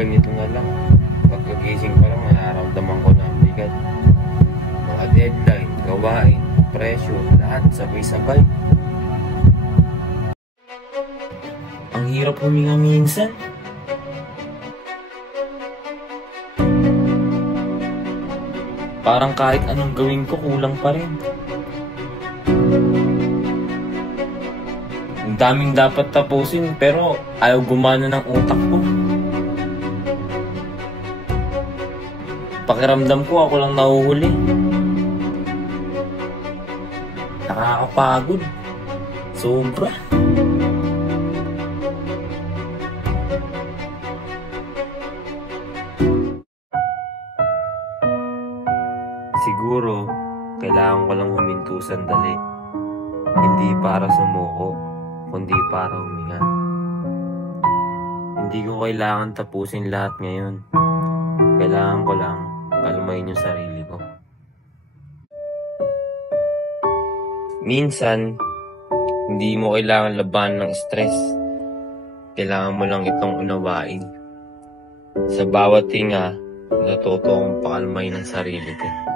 ganito na lang. Pagkagising pa lang, nararamdaman ko na ang bigat. Mga deadline, gawain, pressure, lahat sabay-sabay. Ang hirap huminga minsan. Parang kahit anong gawin ko, kulang pa rin. Ang daming dapat tapusin, pero ayaw gumana ng utak ko. Pakiramdam ko ako lang nahuhuli. Nakakapagod. Sobra. Siguro, kailangan ko lang huminto sandali. Hindi para sumuko, kundi para huminga. Hindi ko kailangan tapusin lahat ngayon. Kailangan ko lang kalmahin yung sarili ko. Minsan, hindi mo kailangan labanan ng stress. Kailangan mo lang itong unawain. Sa bawat hinga, natuto akong pakalmahin ng sarili ko.